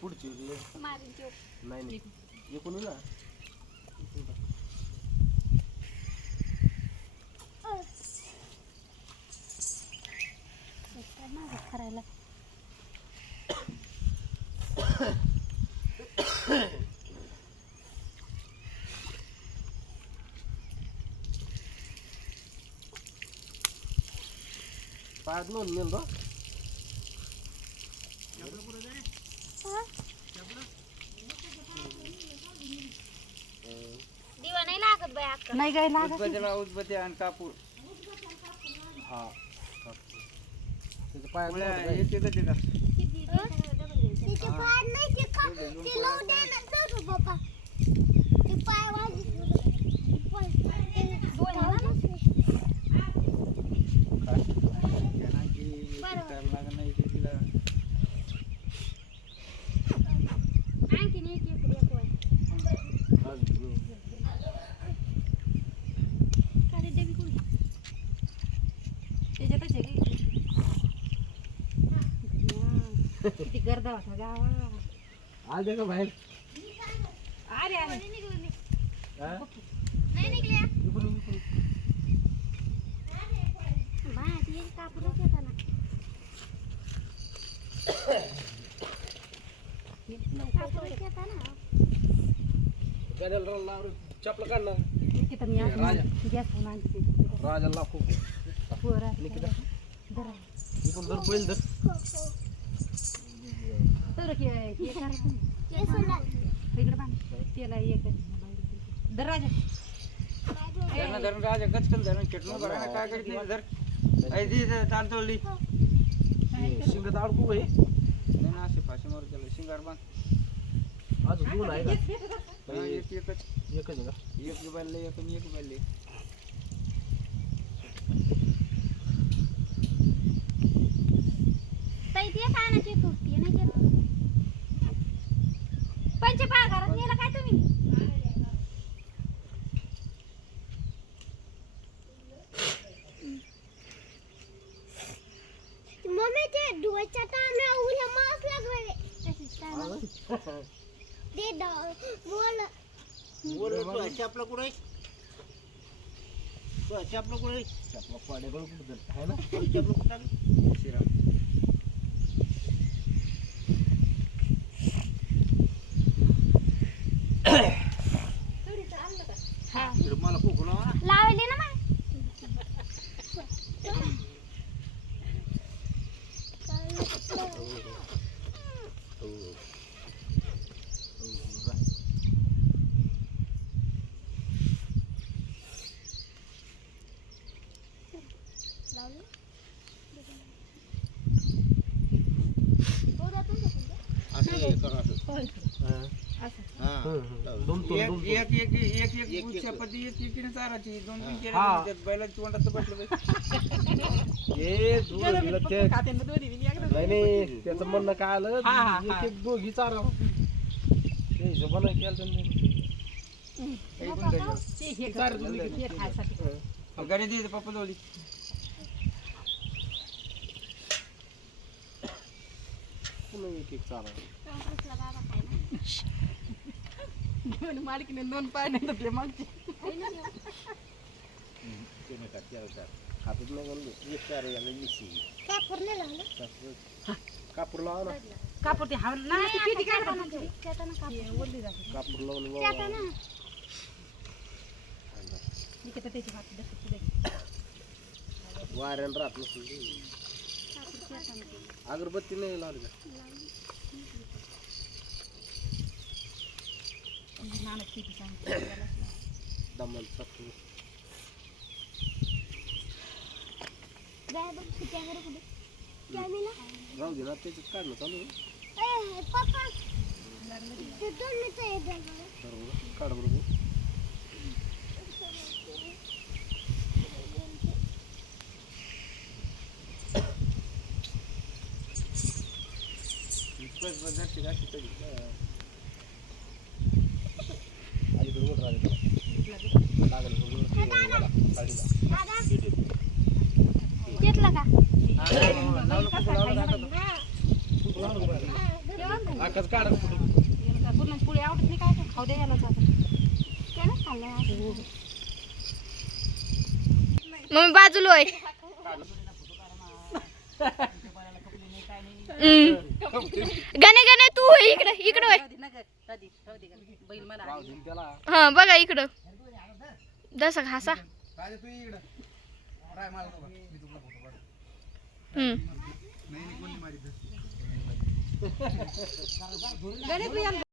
पुढची नाही एकूण ना करायला पाच नोंद मिळेल बा दिवा नाही लागत बाई अक्का नाही काय लागत उदबत्ती आणि कापूर हा त्याच्या पायात येते का तिथं तिचे पाय नाही ते का ते लावू दे ना जाऊ बाबा ते पाय वाजत किती गर्दा होता गावा आले का बाहेर अरे अरे नाही निघले बाहेर ये कापूरच येता ना कापूरच येता ना गाड्याला लाव चपला काढ ना किती मी गॅस होऊन आणते राजाला खूप पोरा निकिता इकडून धर बैल धर तर हे करायचं इकडे बांध त्याला एक धर राजा धरून राजा गचकन धरून खेटणं बरं काय करत नाही धर ऐदी ताल तोडली शिंगात अडकू हे नाही ना असे फाशी मारू केलं शिंगार बांध आज दोन आहे का एकच एकच आहे का एक बायले एक आणि एक बायले ताई ते कानाची तुटती नाही केलं पंच पागारात नेला काय तुम्ही मम्मी ते डोळ्याच्या टाइमला उन्हा मास लागले तशीच टाइम ते बोल बोल तू चपला कुठे तू चपला कुठे चपला पाड्याकडे कुठे आहे ना चपला कुठे श्रीराम मला खूप लावली ना मग बैलाची तोंडात बसलं नाही त्याचं म्हणणं काय आलं एक एक दोघी चारा ते हिशोबानं केलं गाडी दे पप्पा जवळ एक एक चारा दोन मालकीने दोन पाय नाही तर मागचे हातात नाही म्हणलं एक चार याला मिक्सी कापूर लावा ना कापूर ते हावलं ना कापूर लावून करायचं त्याची भात वाऱ्यानं राहत नसेल. अगरबत्ती नाही लावली का? नानक किती सांगते दमन सापडू. बाय बघ कॅमेरा कुठे कॅमेरा राहू दे ना त्याच्यात काढणं चालू आहे. ए पप्पा ते दोन्हीचं आहे बघ. बरोबर काढ बरोबर. बस बस जास्त जास्त तरी अलीकडे वर राहिले लागलं बरोबर साडीला दादा घेतला का आकाश काढ पूर्ण पुढे आवडत नाही काय खाऊ दे याला त्यानं खाल्लं मम्मी बाजूला होय गणे गणे तू होय इकडे इकडे होय बैल मला राहू दे त्याला. हा बघा इकडं जसं घासा गणित